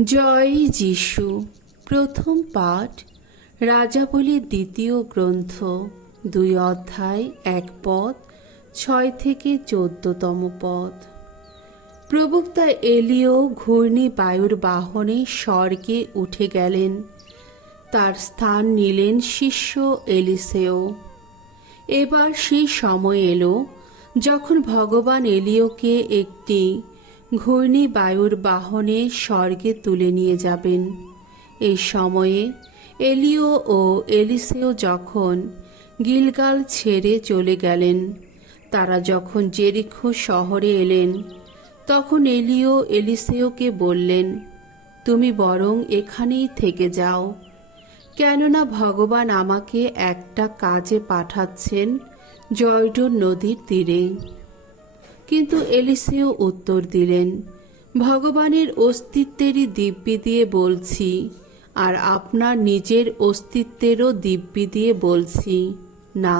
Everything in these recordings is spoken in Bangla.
জয় যিশু। প্রথম পাঠ রাজাবলীর দ্বিতীয় গ্রন্থ 2 অধ্যায় 1 পদ 6 থেকে 14তম পদ। প্রবক্তা এলিও ঘূর্ণি বায়ুর বাহনে স্বর্গে উঠে গেলেন। তার স্থান নিলেন শিষ্য এলিসেও। এবার সেই সময় এলো যখন ভগবান এলিওকে একটি ঘূর্ণি বায়ুর বাহনে স্বর্গে তুলে নিয়ে যাবেন। এই সময়ে এলিও ও এলিসেও যখন গিলগাল ছেড়ে চলে গেলেন, তারা যখন জেরিকো শহরে এলেন, তখন এলিও এলিসেওকে বললেন, তুমি বরং এখানেই থেকে যাও, কেননা ভগবান আমাকে একটা কাজে পাঠাচ্ছেন জর্ডন নদীর তীরে। কিন্তু এলিসেও উত্তর দিলেন, ভগবানের অস্তিত্বেরই দিব্যি দিয়ে বলছি, আর আপনার নিজের অস্তিত্বেরও দিব্যি দিয়ে বলছি, না,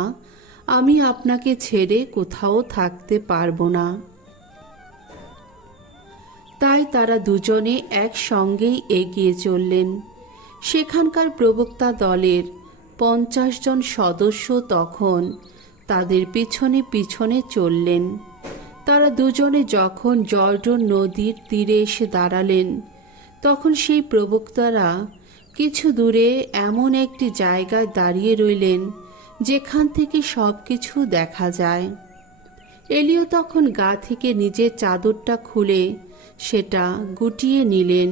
আমি আপনাকে ছেড়ে কোথাও থাকতে পারবো না। তাই তারা দুজনে একসঙ্গেই এগিয়ে চললেন। সেখানকার প্রবক্তা দলের 50 জন সদস্য তখন তাদের পিছনে পিছনে চললেন। তারা দুজনে যখন জর্ডন নদীর তীরে এসে দাঁড়ালেন, তখন সেই প্রবক্তারা কিছু দূরে এমন একটি জায়গায় দাঁড়িয়ে রইলেন যেখান থেকে সব কিছু দেখা যায়। এলিও তখন গা থেকে নিজের চাদরটা খুলে সেটা গুটিয়ে নিলেন,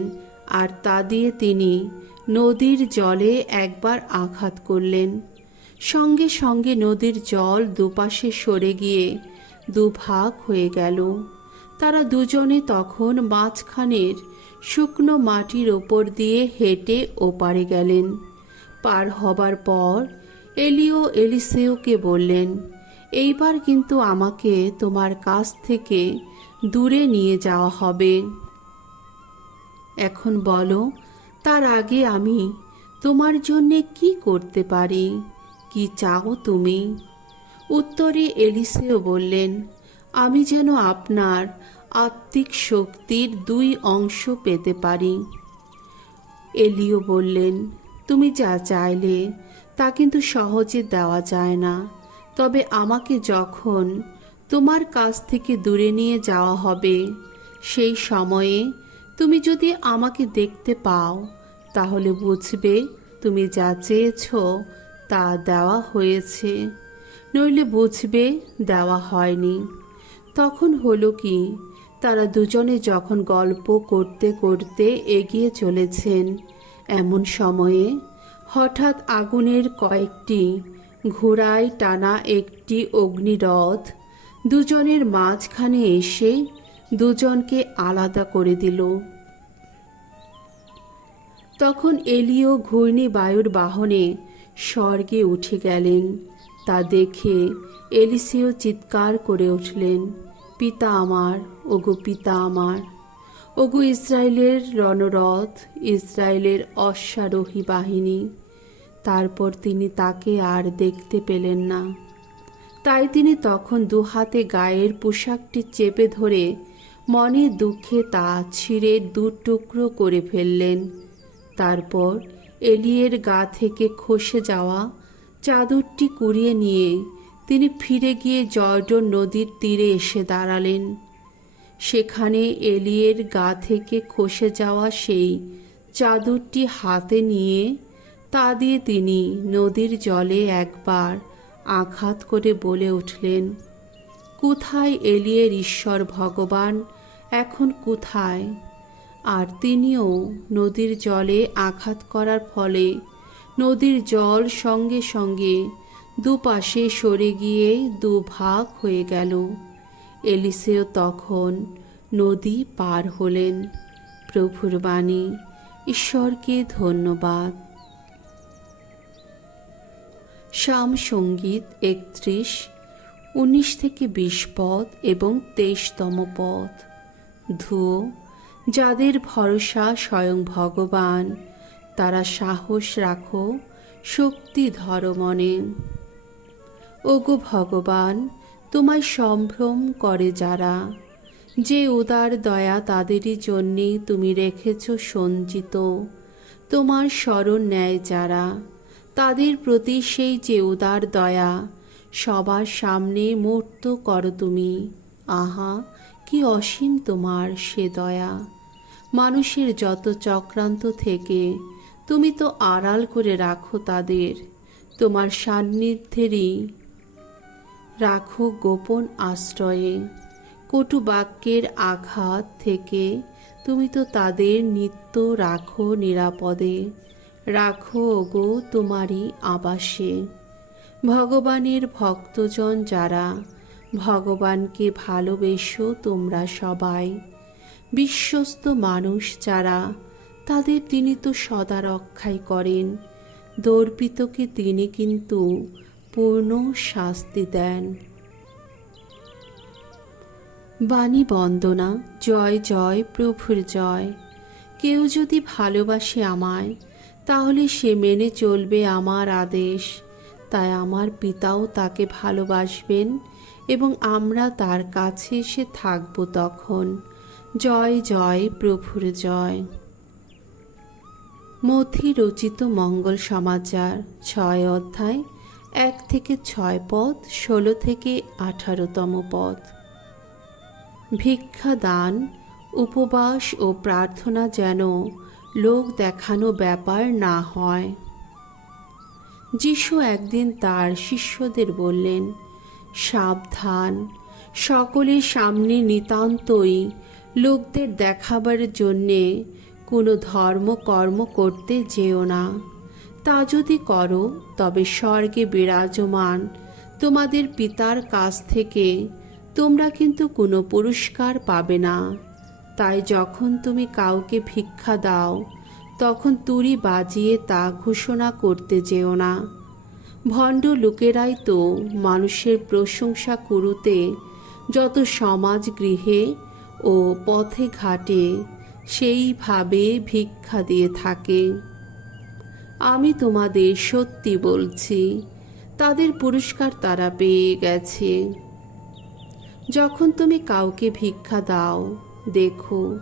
আর তা দিয়ে তিনি নদীর জলে একবার আঘাত করলেন। সঙ্গে সঙ্গে নদীর জল দুপাশে সরে গিয়ে দুভাগ হয়ে গেল। তারা দুজনে তখন মাঝখানের শুকনো মাটির ওপর দিয়ে হেঁটে ওপারে গেলেন। পার হবার পর এলিও এলিসেওকে বললেন, এইবার কিন্তু আমাকে তোমার কাছ থেকে দূরে নিয়ে যাওয়া হবে। এখন বলো, তার আগে আমি তোমার জন্যে কি করতে পারি? কি চাও তুমি? উত্তরে এলিসেও বললেন, আমি যেন আপনার আত্মিক শক্তির 2 অংশ পেতে পারি। এলিও বললেন, তুমি যা চাইলে তা কিন্তু সহজে দেওয়া যায় না। তবে আমাকে যখন তোমার কাছ থেকে দূরে নিয়ে যাওয়া হবে, সেই সময়ে তুমি যদি আমাকে দেখতে পাও, তাহলে বুঝবে তুমি যা চেয়েছ তা দেওয়া হয়েছে, নইলে বুঝবে দেওয়া হয়নি। তখন হলো কি, তারা দুজনে যখন গল্প করতে করতে এগিয়ে চলেছেন, এমন সময়ে হঠাৎ আগুনের কয়েকটি ঘোড়ায় টানা একটি অগ্নিরথ দুজনের মাঝখানে এসে দুজনকে আলাদা করে দিল। তখন এলিও ঘূর্ণি বায়ুর বাহনে স্বর্গে উঠে গেলেন। তা দেখে এলিসেও চিৎকার করে উঠলেন, পিতা আমার, ওগো পিতা আমার, ওগো ইসরায়েলের রণরথ, ইসরায়েলের অশ্বারোহী বাহিনী। তারপর তিনি তাকে আর দেখতে পেলেন না। তাই তিনি তখন 2 হাতে গায়ের পোশাকটি চেপে ধরে মনের দুঃখে তা ছিঁড়ে 2 টুকরো করে ফেললেন। তারপর এলিয়ের গা থেকে খসে যাওয়া চাদরটি কুড়িয়ে নিয়ে তিনি ফিরে গিয়ে জর্ডন নদীর তীরে এসে দাঁড়ালেন। সেখানে এলিয়ের গা থেকে খসে যাওয়া সেই চাদরটি হাতে নিয়ে তা দিয়ে তিনি নদীর জলে একবার আঘাত করে বলে উঠলেন, কোথায় এলিয়ের ঈশ্বর ভগবান, এখন কোথায়? আর তিনিও নদীর জলে আঘাত করার ফলে নদীর জল সঙ্গে সঙ্গে দুপাশে সরে গিয়ে 2 ভাগ হয়ে গেল। এলিসেও তখন নদী পার হলেন। প্রভুর বাণী। ঈশ্বরকে ধন্যবাদ। শাম সঙ্গীত 31, 19 থেকে 20 পদ এবং 23তম পদ। ধুয়ো, যাদের ভরসা স্বয়ং ভগবান, তারা সাহস রাখো, শক্তি ধরো মনে। ওগো ভগবান, তোমায় সম্ভ্রম করে যারা, যে উদার দয়া তাদেরই জন্যেই তুমি রেখেছ সঞ্চিত। তোমার স্মরণ নেয় যারা, তাদের প্রতি সেই যে উদার দয়া সবার সামনে মূর্ত করো তুমি। আহা, কি অসীম তোমার সে দয়া! মানুষের যত চক্রান্ত থেকে তুমি তো আড়াল করে রাখো তাদের, তোমার সান্নিধ্যেরই রাখো গোপন আশ্রয়ে। কটু বাক্যের আঘাত থেকে তুমি তো তাদের নিত্য রাখো নিরাপদে, রাখো ওগো তোমারই আবাসে। ভগবানের ভক্তজন যারা, ভগবানকে ভালোবেসো তোমরা সবাই। বিশ্বস্ত মানুষ যারা, তাদের তিনি তো সদা রক্ষাই করেন। দর্পিতকে তিনি কিন্তু পূর্ণ শাস্তি দেন। বাণী বন্দনা। জয় জয় প্রভুর জয়। কেউ যদি ভালোবাসে আমায়, তাহলে সে মেনে চলবে আমার আদেশ। তাই আমার পিতাও তাকে ভালোবাসবেন এবং আমরা তার কাছে এসে থাকব তখন। জয় জয় প্রভুর জয়। মথি রচিত মঙ্গল সমাচার 6 অধ্যায় 1 থেকে 6 পদ, 16 থেকে 18তম পদ। ভিক্ষা দান, উপবাস ও প্রার্থনা যেন লোক দেখানো ব্যাপার না হয়। যিশু একদিন তার শিষ্যদের বললেন, সাবধান, সকলের সামনে নিতান্তই লোকদের দেখাবার জন্যে কোনো ধর্মকর্ম করতে যেও না। তা যদি করো, তবে স্বর্গে বিরাজমান তোমাদের পিতার কাছ থেকে তোমরা কিন্তু কোনো পুরস্কার পাবে না। তাই যখন তুমি কাউকে ভিক্ষা দাও, তখন তুড়ি বাজিয়ে তা ঘোষণা করতে যেও না। ভণ্ড লোকেরাই তো মানুষের প্রশংসা করতে যত সমাজ গৃহে ও পথে ঘাটে সেইভাবে ভিক্ষা দিয়ে থাকে। আমি তোমাদের সত্যি বলছি, তাদের পুরস্কার তারা পেয়ে গেছে। যখন তুমি কাউকে ভিক্ষা দাও, দেখো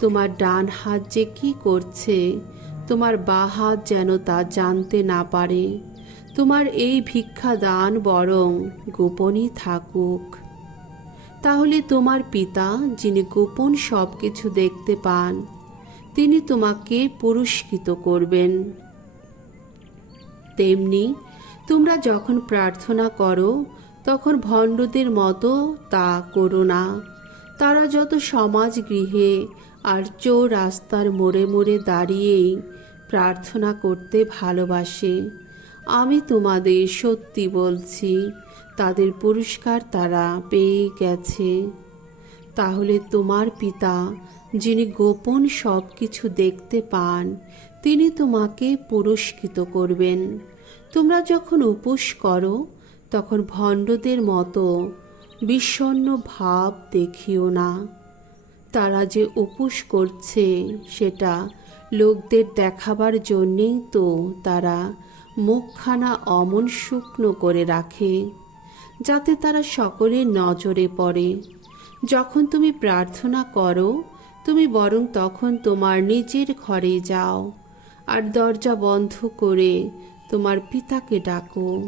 তোমার ডান হাত যে কি করছে, তোমার বাঁ হাত যেন তা জানতে না পারে। তোমার এই ভিক্ষা দান বরং গোপনই থাকুক। তাহলে তোমার পিতা, যিনি গোপন সব কিছু দেখতে পান, তিনি তোমাকে পুরস্কৃত করবেন। তেমনি তোমরা যখন প্রার্থনা করো, তখন ভণ্ডদের মতো তা করো না। তারা যত সমাজ গৃহে আর চৌরাস্তার মোড়ে মোড়ে দাঁড়িয়েই প্রার্থনা করতে ভালোবাসে। আমি তোমাদের সত্যি বলছি, তাদের পুরস্কার তারা পেয়ে গেছে। তাহলে তোমার পিতা, যিনি গোপন সব কিছু দেখতে পান, তিনি তোমাকে পুরস্কৃত করবেন। তোমরা যখন উপোস করো, তখন ভণ্ডদের মতো বিষণ্ণ ভাব দেখিও না। তারা যে উপোস করছে, সেটা লোকদের দেখাবার জন্যেই তো তারা মুখখানা অমন শুকনো করে রাখে, যাতে তারা সকলের নজরে পড়ে। যখন তুমি প্রার্থনা করো, তুমি বরং তখন তোমার নিজের ঘরে যাও আর দরজা বন্ধ করে তোমার পিতাকে ডাকো।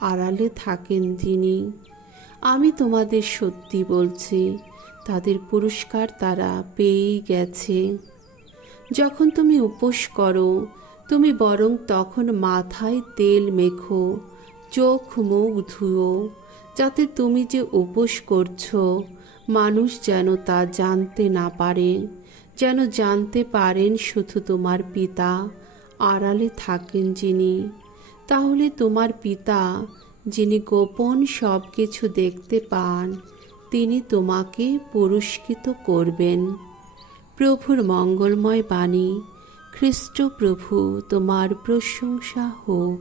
আড়ালে থাকেন যিনি। আমি তোমাদের সত্যি বলছি, তাদের পুরস্কার তারা পেয়েই গেছে। যখন তুমি উপোস করো, তুমি বরং তখন মাথায় তেল মেখো, চোখ মুখ ধুও, যাতে তুমি যে উপোস করছো মানুষ যেন তা জানতে না পারে। যেন জানতে পারেন শুধু তোমার পিতা, আড়ালে থাকেন যিনি। তাহলে তোমার পিতা, যিনি গোপন সব কিছু দেখতে পান, তিনি তোমাকে পুরস্কৃত করবেন। প্রভুর মঙ্গলময় বাণী। খ্রিস্ট প্রভু তোমার প্রশংসা হোক।